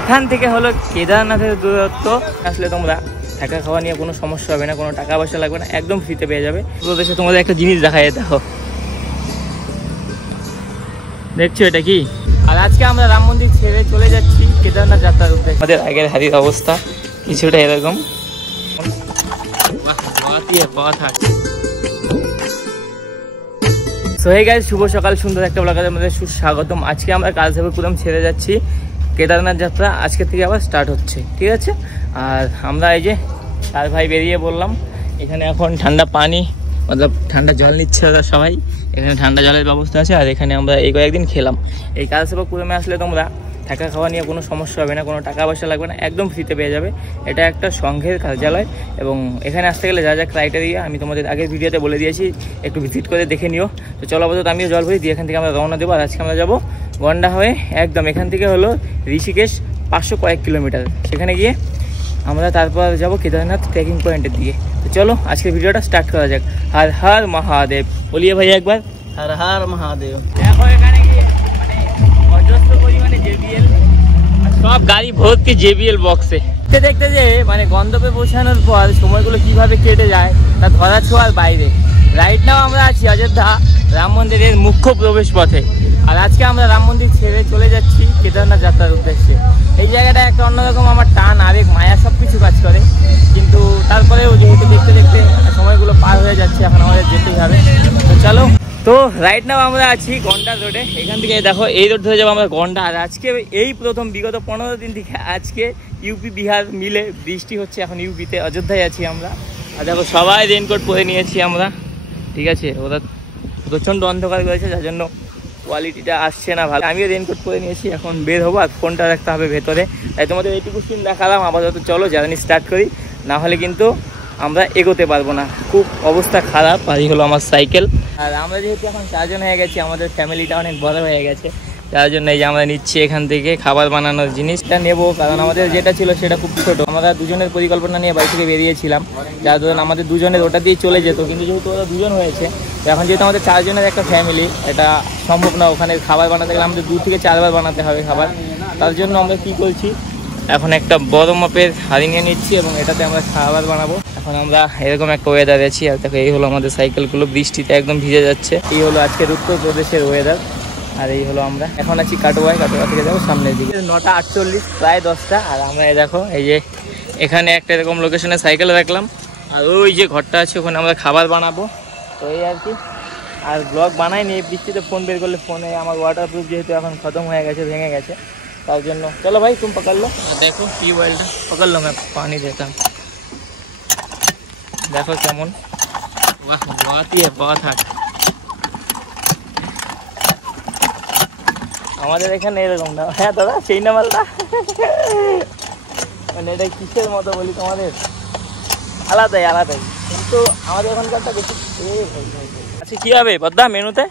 এখান থেকে হলো কেদারনাথের দূরত্ব। আসলে তোমরা থাকা খাওয়া নিয়ে কোনো সমস্যা হবে না, কোনো টাকা পয়সা লাগবে না, একদম ফ্রিতে পেয়ে যাবে। প্রদেশে তোমাদের একটা জিনিস দেখায়, দেখো, দেখছো এটা কি? আর আজকে আমরা রাম মন্দির ছেড়ে চলে যাচ্ছি কেদারনাথ যাত্রার উদ্দেশ্যে। আমাদের আগের হারির অবস্থা কিছুটা এরকম। সো হে গাইস, শুভ সকাল, সুন্দর একটা ব্লগের মধ্যে সুস্বাগতম। আজকে আমরা কালসেপুরম ছেড়ে যাচ্ছি, কেদারনাথ যাত্রা আজকে থেকে আবার স্টার্ট হচ্ছে, ঠিক আছে? আর আমরা এই যে 4 ভাই বেরিয়ে বললাম। এখানে এখন ঠান্ডা পানি, মতলব ঠান্ডা জল নিচ্ছে ওরা সবাই। এখানে ঠান্ডা জলের ব্যবস্থা আছে। আর এখানে আমরা এই কয়েকদিন খেলাম। এই কালসেপুরমে আসলে তোমরা থাকা খাওয়া নিয়ে কোনো সমস্যা হবে না, কোনো টাকা পয়সা লাগবে না, একদম ফ্রিতে পেয়ে যাবে। এটা একটা সংঘের কার্যালয় এবং এখানে আসতে গেলে যা যা ক্রাইটেরিয়া আমি তোমাদের আগের ভিডিওতে বলে দিয়েছি, একটু ভিজিট করে দেখে নিও। তো চলো আপাতত আমিও জল ভরি দিয়ে এখান থেকে আমরা রওনা দেবো। আর আজকে আমরা যাবো গন্ডা হয়ে, একদম এখান থেকে হলো ঋষিকেশ 500 কয়েক কিলোমিটার। সেখানে গিয়ে আমরা তারপর যাবো কেদারনাথ ট্রেকিং পয়েন্টের দিকে। তো চলো আজকের ভিডিওটা স্টার্ট করা যাক। হর হর মহাদেব বলিয়ে ভাই একবার, হর হর মহাদেব। দেখো এখানে গিয়ে অজস্র পরিমাণে JBL, সব গাড়ি ভর্তি JBL বক্সে। দেখতে দেখতে যে গন্তব্যে পৌঁছানোর পর সময়গুলো কিভাবে কেটে যায় তা ধরা ছোঁয়ার বাইরে। রাইট নাও আমরা আছি অযোধ্যা রাম মন্দিরের মুখ্য প্রবেশ পথে। আর আজকে আমরা রাম মন্দির ছেড়ে চলে যাচ্ছি কেদারনাথ যাত্রার উদ্দেশ্যে। এই জায়গাটা একটা অন্যরকম আমার টান, আবেগ, মায়া সব কিছু কাজ করে। কিন্তু তারপরেও যেহেতু দেখতে দেখতে সময়গুলো পার হয়ে যাচ্ছে, এখন আমাদের যেতেই হবে। তো চলো। তো রাইট নাও আমরা আছি গন্ডা রোডে। এখান থেকে দেখো এই রোড ধরে যাবো আমরা গন্ডা। আর আজকে এই প্রথম বিগত 15 দিন থেকে আজকে ইউপি বিহার মিলে বৃষ্টি হচ্ছে। এখন ইউপিতে অযোধ্যায় আছি আমরা। আর দেখো সবাই রেনকোট পরে নিয়েছি আমরা, ঠিক আছে? ওরা প্রচণ্ড অন্ধকার রয়েছে, যার জন্য কোয়ালিটিটা আসছে না ভালো। আমিও রেনকোট পরে নিয়েছি, এখন বের হবো। আর ফোনটা রাখতে হবে ভেতরে। তাই তোমাদের এইটুকু সিন দেখালাম। আপাতত চলো জার্নি স্টার্ট করি, না হলে কিন্তু আমরা এগোতে পারবো না। খুব অবস্থা খারাপ। আর এই হলো আমার সাইকেল। আর আমরা যেহেতু এখন 4 জন হয়ে গেছি, আমাদের ফ্যামিলিটা অনেক বড় হয়ে গেছে, যার জন্য এই যে আমরা নিচ্ছি এখান থেকে খাবার বানানোর জিনিসটা নেবো। কারণ আমাদের যেটা ছিল সেটা খুব ছোট। আমরা দুজনের পরিকল্পনা নিয়ে বাড়ি থেকে বেরিয়েছিলাম, যার ধরুন আমাদের দুজনের ওটা দিয়ে চলে যেত। কিন্তু যেহেতু ওরা 2 জন হয়েছে, এখন যেহেতু আমাদের 4 জনের একটা ফ্যামিলি, এটা সম্ভব না। ওখানে খাবার বানাতে গেলে আমাদের 2 থেকে 4 বার বানাতে হবে খাবার। তার জন্য আমরা কি করছি, এখন একটা বড় মাপের হাঁড়ি নিয়ে নিচ্ছি এবং এটাতে আমরা খাবার বানাবো। এখন আমরা এরকম একটা ওয়েদারে আছি। আর দেখো এই হলো আমাদের সাইকেলগুলো, বৃষ্টিতে একদম ভিজে যাচ্ছে। এই হলো আজকের উত্তরপ্রদেশের ওয়েদার। আর এই হলো আমরা এখন আছি কাটোয়ায়। কাটোয়া থেকে যাবো সামনের দিকে। 9:48, প্রায় 10টা। আর আমরা এই দেখো এই যে এখানে একটা এরকম লোকেশনে সাইকেল রাখলাম। আর ওই যে ঘরটা আছে ওখানে আমরা খাবার বানাবো। তো এই আর কি। আর ব্লগ বানাইনি এই বৃষ্টিতে। ফোন বের করলে ফোনে আমার ওয়াটারপ্রুফ যেহেতু এখন খতম হয়ে গেছে, ভেঙে গেছে, তার জন্য। চলো ভাই তুমি পকড় লো। দেখো টিউবওয়েলটা পকড় লো, मैं पानी देता हूँ। দেখো কেমন, বাহ बहुत ही है, बहुत हार्ड। আমাদের এখানে এরকম না। হ্যাঁ দাদা সেই না মালটা, এটা কিসের মতো বলি তোমাদের, আলাদাই আলাদাই। কিন্তু আমাদের এখানকারটা বেশি। আচ্ছা কি হবে বদ্দা মেনুতে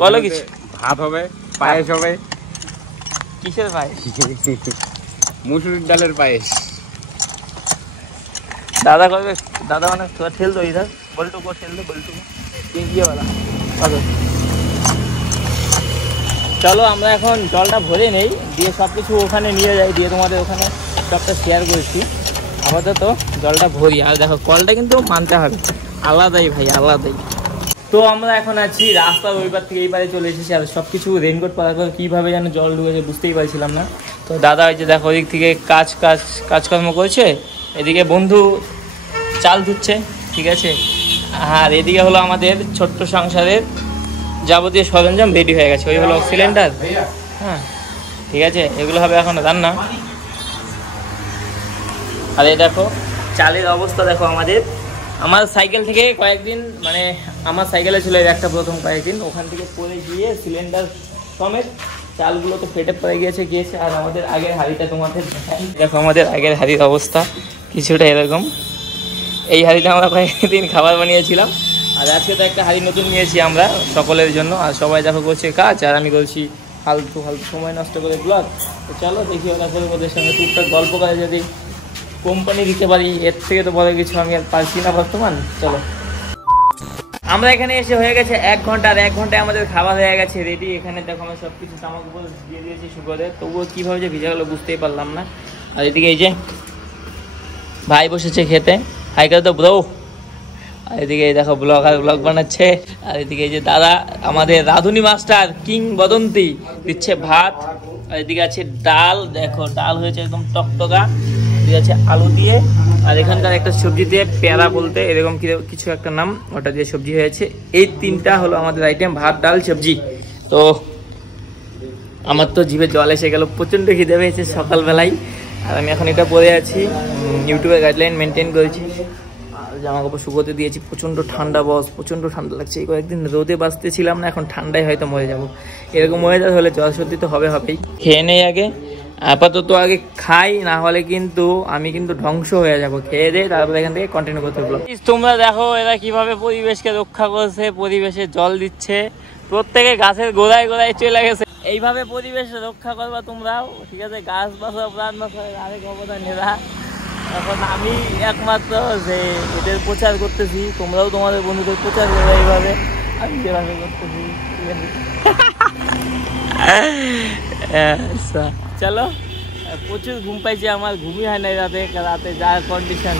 বলো কিছু? ভাত হবে, পায়েস হবে। কিসের পায়েস? মুসুরির ডালের পায়েস। दादा कहे दादा मैंने थोड़ा ठेल दो इधर, बल्टू को ठेल दो, बल्टू को ये वाला। চলো আমরা এখন জলটা ভরে নেই, দিয়ে সব কিছু ওখানে নিয়ে যাই, দিয়ে তোমাদের ওখানে সবটা শেয়ার করছি। আপাতত জলটা ভরি। আর দেখো কলটা কিন্তু মানতে হবে, আলাদাই ভাই আলাদাই। তো আমরা এখন আছি রাস্তার ওই পার থেকে এই পারে চলে এসেছি। আর সব কিছু রেনকোট পরার পর কীভাবে যেন জল ঢুকেছে বুঝতেই পারছিলাম না। তো দাদা হয়েছে দেখো ওদিক থেকে কাজকর্ম করছে, এদিকে বন্ধু চাল ধুচ্ছে, ঠিক আছে? আর এদিকে হলো আমাদের ছোট্ট সংসারের যাবতীয় সরঞ্জাম রেডি হয়ে গেছে। ওই হলো সিলিন্ডার, হ্যাঁ ঠিক আছে, এগুলো হবে এখন রান্না। আর এই দেখো চালের অবস্থা দেখো আমাদের। আমার সাইকেল থেকে কয়েকদিন আমার সাইকেলে ছিল একটা প্রথম কয়েকদিন, ওখান থেকে পড়ে গিয়ে সিলিন্ডার সমেত চালগুলো তো ফেটে পড়ে গিয়েছে। আর আমাদের আগের হাঁড়িটা তোমাদের দেখো, আমাদের আগের হাঁড়ির অবস্থা কিছুটা এরকম। এই হাঁড়িটা আমরা কয়েকদিন খাবার বানিয়েছিলাম। আর আজকে তো একটা হাঁড়ি নতুন নিয়েছি আমরা সকলের জন্য। আর সবাই দেখো করছে কাজ, আর আমি করছি ফালতু সময় নষ্ট করে ব্লগ। তো চলো দেখি ওরা করে ওদের সঙ্গে টুকটাক গল্প করে যদি কোম্পানি দিতে পারি, এর থেকে তো বড় কিছু আমি আর পারছি না বর্তমান। চলো আমরা এখানে এসে হয়ে গেছে 1 ঘন্টা, আর 1 ঘন্টায় আমাদের খাবার হয়ে গেছে রেডি। এখানে দেখো আমরা সবকিছু জামা কাপড় দিয়ে দিয়েছি শুকোতে, তবুও কিভাবে যে ভিজা গেলো বুঝতেই পারলাম না। আর এদিকে এই যে ভাই বসেছে খেতে, হাই করে তো ব্রো। আর এদিকে দেখো ব্লগ বানাচ্ছে। আর এদিকে এই যে দাদা আমাদের রাঁধুনি মাস্টার কিংবদন্তি দিচ্ছে ভাত। আর এদিকে আছে ডাল, দেখো ডাল হয়েছে একদম টকটকা, এদিকে আছে আলু দিয়ে, আর এখানকার একটা সবজি দিয়ে পেয়ারা বলতে এরকম কিছু একটা নাম, ওটা দিয়ে সবজি হয়েছে। এই 3টা হলো আমাদের আইটেম, ভাত ডাল সবজি। তো আমার তো জিভে জল এসে গেল, প্রচণ্ড খিদে পেয়েছে সকালবেলায়। আর আমি এখন এটা পরে আছি, ইউটিউবের গাইডলাইন মেনটেন করেছি, জামা কাপড় শুকোতে দিয়েছি। প্রচণ্ড ঠান্ডা বস, প্রচণ্ড ঠান্ডা লাগছে। এই কয়েকদিন রোদে বাঁচতেছিলাম না, এখন ঠান্ডায় হয়তো মরে যাবো। এরকম ওয়েদার হলে জ্বর সর্দি তো হবেই। খেয়ে নেই আগে, আপাতত আগে খাই, না হলে কিন্তু আমি কিন্তু ধ্বংস হয়ে যাব। খেয়ে দিয়ে তারপরে এখান থেকে কন্টিনিউ করতে পারবো। তোমরা দেখো এরা কিভাবে পরিবেশকে রক্ষা করছে, পরিবেশে জল দিচ্ছে, প্রত্যেকে গাছের গোড়ায় চলে গেছে। এইভাবে পরিবেশ রক্ষা করবা তোমরাও, ঠিক আছে? গাছ বাঁচাও, প্রাণ বাঁচাও, আরেক অবদান এরা। এখন আমি একমাত্র যে এদের প্রচার করতেছি, তোমরাও তোমাদের বন্ধুদের প্রচার করবে এইভাবে, আমি যেভাবে করতেছি। চলো, প্রচুর ঘুম পাইছে আমার, ঘুমই হয় না রাতে যা কন্ডিশন,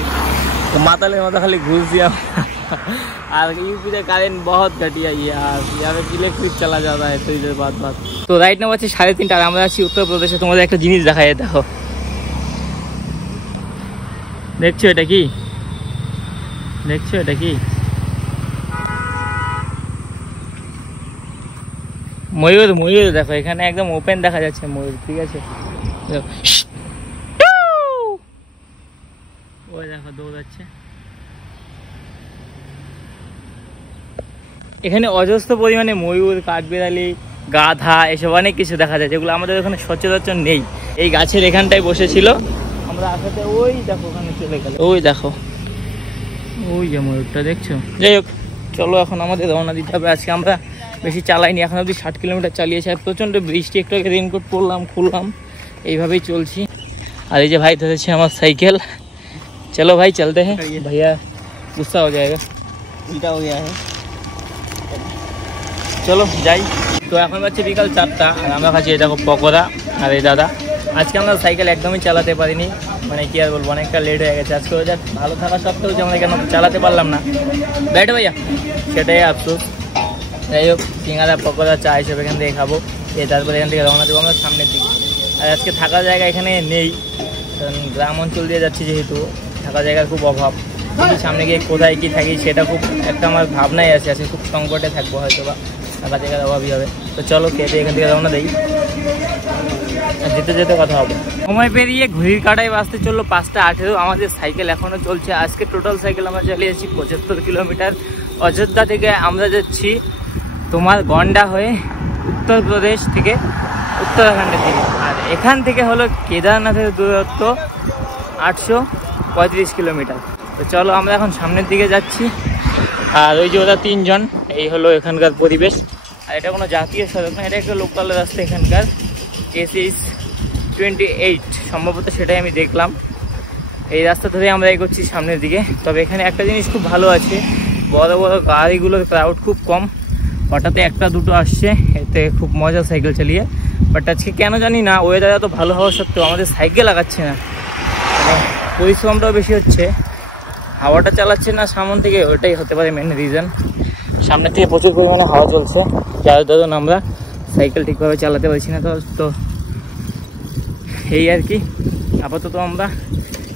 মাতালের মতো খালি ঘুরছি। আর यूपी কারেন্ট बहुत घटिया यार, यहाँ पे इलेक्ट्रिक चला जाता है थोड़ी देर बाद। তো রাইট নাও আছে 3:30, আর আমরা আছি উত্তরপ্রদেশে। তোমাদের একটা জিনিস দেখাই, দেখো, দেখছো এটা কি? ময়ূর দেখো, এখানে একদম ওপেন দেখা যাচ্ছে ময়ূর, ঠিক আছে? ওই দেখো দৌড়াচ্ছে। এখানে অজস্র পরিমাণে ময়ূর, কাঠবিড়ালি, গাধা, এসব অনেক কিছু দেখা যায়, যেগুলো আমাদের ওখানে সচরাচর নেই। এই গাছের এখানটায় বসেছিল, আমরা আসাতে ওই দেখো ওখানে চলে গেল, ওই দেখো ওই যে ময়ূরটা দেখছো। যাই হোক, চলো এখন আমাদের রওনা দিতে হবে। আজকে আমরা বেশি চালাইনি, এখন অবধি 60 কিলোমিটার চালিয়েছি। আর প্রচণ্ড বৃষ্টি, একটু আগে রেনকোট পরলাম, খুললাম, এইভাবেই চলছি। আর এই যে ভাই ধরেছে আমার সাইকেল। চলো ভাই চলতে হ্যাঁ, ভাইয়া গুस्सा हो जाएगा, उल्टा हो गया है। চলো যাই। তো এখন হচ্ছে বিকাল 4টা, আর আমরা খাচ্ছি এই দেখো পকোড়া। আর এই দাদা, আজকে আমরা সাইকেল একদমই চালাতে পারিনি, মানে কি আর বলবো, অনেকটা লেট হয়ে গেছে। আজকে ওটা ভালো থাকা সত্ত্বেও যে আমরা কেন চালাতে পারলাম না, ব্যাট ভাইয়া, সেটাই আফসোস। যাই হোক, সিঙ্গারা, পকোড়া, চা এসব এখান থেকে খাবো, তারপরে এখান থেকে রওনা দেবো আমরা সামনের দিকে। আর আজকে থাকার জায়গা এখানে নেই, কারণ গ্রাম অঞ্চল দিয়ে যাচ্ছি যেহেতু, থাকার জায়গার খুব অভাব। সামনে গিয়ে কোথায় কি থাকি সেটা খুব একটা আমার ভাবনাই আছে, আজকে খুব সংকটে থাকবো হয়তো, বা থাকার জায়গার অভাবই হবে। তো চলো খেতে এখান থেকে রওনা দেই, যেতে যেতে কথা হবে। সময় পেরিয়ে ঘড়ির কাঁটায় বাজতে চললো 5:18। আমাদের সাইকেল এখনও চলছে। আজকে টোটাল সাইকেল আমরা চালিয়েছি 75 কিলোমিটার। অযোধ্যা থেকে আমরা যাচ্ছি তোমার গন্ডা হয়ে উত্তরপ্রদেশ থেকে উত্তরাখণ্ডের দিকে। আর এখান থেকে হলো কেদারনাথের দূরত্ব 835 কিলোমিটার। তো চলো আমরা এখন সামনের দিকে যাচ্ছি। আর ওই যে ওরা 3 জন, এই হলো এখানকার পরিবেশ। আর এটা কোনো জাতীয় সড়ক না, এটা একটা লোকাল রাস্তা এখানকার, SH28 সম্ভবত, সেটাই আমি দেখলাম। এই রাস্তা ধরে আমরা এগোচ্ছি সামনের দিকে। তবে এখানে একটা জিনিস খুব ভালো আছে, বড় বড় গাড়িগুলোর ক্রাউড খুব কম, হঠাৎ একটা দুটো আসছে, এতে খুব মজা সাইকেল চালিয়ে। বাট আজকে কেন জানি না, ওয়েদার এত ভালো হওয়া সত্ত্বেও আমাদের সাইকেল লাগাচ্ছে না, মানে পরিশ্রমটাও বেশি হচ্ছে, হাওয়াটা চালাচ্ছে না সামন থেকে, ওটাই হতে পারে মেন রিজন। সামনের থেকে প্রচুর পরিমাণে হাওয়া চলছে, যার দরুন আমরা সাইকেল ঠিকভাবে চালাতে পারছি না। তো এই আর কি, আপাতত আমরা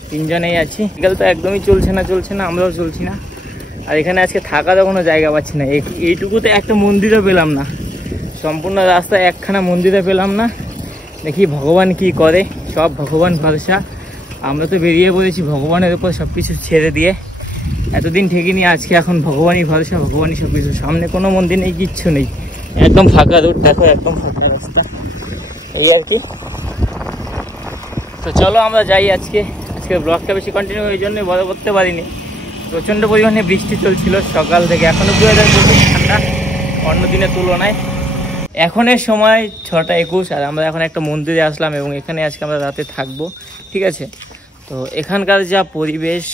3 জনেই আছি। সাইকেল তো একদমই চলছে না, আমরাও চলছি না। আর এখানে আজকে থাকারও কোনো জায়গা পাচ্ছি না। এইটুকুতে একটা মন্দিরও পেলাম না, সম্পূর্ণ রাস্তায় একখানা মন্দিরও পেলাম না। দেখি ভগবান কি করে, সব ভগবান ভরসা। আমরা তো বেরিয়ে পড়েছি ভগবানের উপর সব কিছু ছেড়ে দিয়ে, এতদিন ঠেকিনি, আজকে এখন ভগবানই ভরসা, ভগবানই সব কিছু। সামনে কোনো মন্দির নেই, কিচ্ছু নেই, একদম ফাঁকা রোড, দেখো একদম ফাঁকা রাস্তা, এই আর কি। তো চলো আমরা যাই। আজকে ব্লগটা বেশি কন্টিনিউ এই জন্যই বড় করতে পারিনি, প্রচণ্ড পরিমাণে বৃষ্টি চলছিল সকাল থেকে, এখনও ওয়েদার প্রচুর ঠান্ডা অন্য দিনের তুলনায়। এখনের সময় 6:21, আর আমরা এখন একটা মন্দিরে আসলাম এবং এখানে আজকে আমরা রাতে থাকবো, ঠিক আছে? তো এখানকার যা পরিবেশ,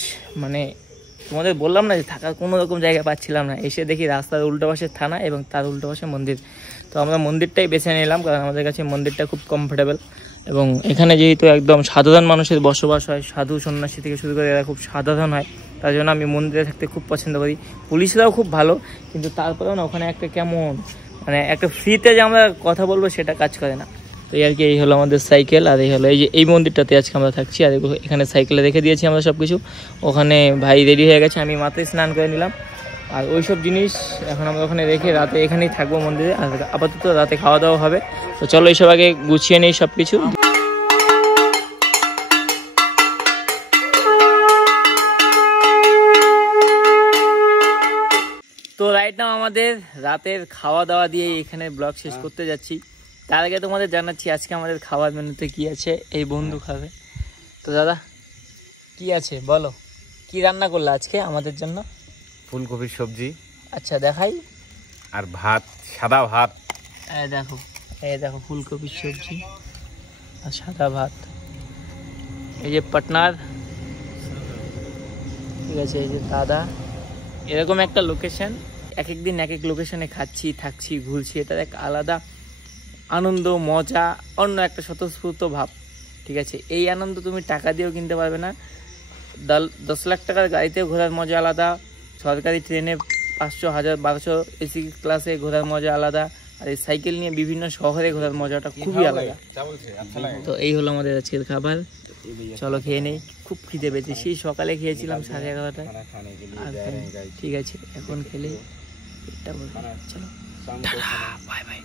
মানে তোমাদের বললাম না যে থাকার কোনো রকম জায়গা পাচ্ছিলাম না, এসে দেখি রাস্তার উল্টো পাশে থানা এবং তার উল্টো পাশে মন্দির। তো আমরা মন্দিরটাই বেছে নিলাম, কারণ আমাদের কাছে মন্দিরটা খুব কমফোর্টেবল এবং এখানে যেহেতু একদম সাধারণ মানুষের বসবাস হয়, সাধু সন্ন্যাসী থেকে শুরু করে এরা খুব সাধারণ হয়, তার জন্য আমি মন্দিরে থাকতে খুব পছন্দ করি। পুলিশরাও খুব ভালো, কিন্তু তারপরেও না ওখানে একটা কেমন মানে একটা ফ্রিতে যে আমরা কথা বলবো সেটা কাজ করে না। তো এই আর কি, এই হলো আমাদের সাইকেল, আর এই হলো এই যে এই মন্দিরটাতে আজকে আমরা থাকছি। আর এখানে সাইকেলে রেখে দিয়েছি আমরা সব কিছু। ওখানে ভাই রেডি হয়ে গেছে, আমি মাত্রই স্নান করে নিলাম। আর ওই সব জিনিস এখন আমরা ওখানে রেখে রাতে এখানেই থাকবো মন্দিরে, আর আপাতত রাতে খাওয়া দাওয়া হবে। তো চলো এইসব আগে গুছিয়ে নিই সব কিছু। তো রাইট নাও আমাদের রাতের খাওয়া দাওয়া দিয়ে এখানে ব্লগ শেষ করতে যাচ্ছি। তার আগে তোমাদের জানাচ্ছি আজকে আমাদের খাওয়ার মেনুতে কি আছে। এই বন্ধু খাবে। তো দাদা কি আছে বলো, কি রান্না করলে আজকে আমাদের জন্য? ফুলকপির সবজি, আচ্ছা দেখাই। আর ভাত, সাদা ভাত। এই দেখো ফুলকপির সবজি আর সাদা ভাত। এই যে পাটনার, ঠিক আছে, এই যে দাদা। এরকম একটা লোকেশন, এক এক দিন এক এক লোকেশনে খাচ্ছি, থাকছি, ঘুরছি, এটার এক আলাদা আনন্দ, মজা, অন্য একটা স্বতঃস্ফূর্ত ভাব। ঠিক আছে, এই আনন্দ তুমি টাকা দিয়েও কিনতে পারবে না। 10 লাখ টাকার গাড়িতেও ঘোরার মজা আলাদা, সরকারি ট্রেনে 500, 1000, 1200 এসি ক্লাসে ঘোরার মজা আলাদা, আর এই সাইকেল নিয়ে বিভিন্ন শহরে ঘোরার মজাটা খুবই আলাদা। তো এই হলো আমাদের আজকের খাবার, চলো খেয়ে নেই। খুব খিদে পেয়েছে, সেই সকালে খেয়েছিলাম 11:30টায়। আর ঠিক আছে, এখন খেলে পেটটা ভরবে। চলো বাই বাই।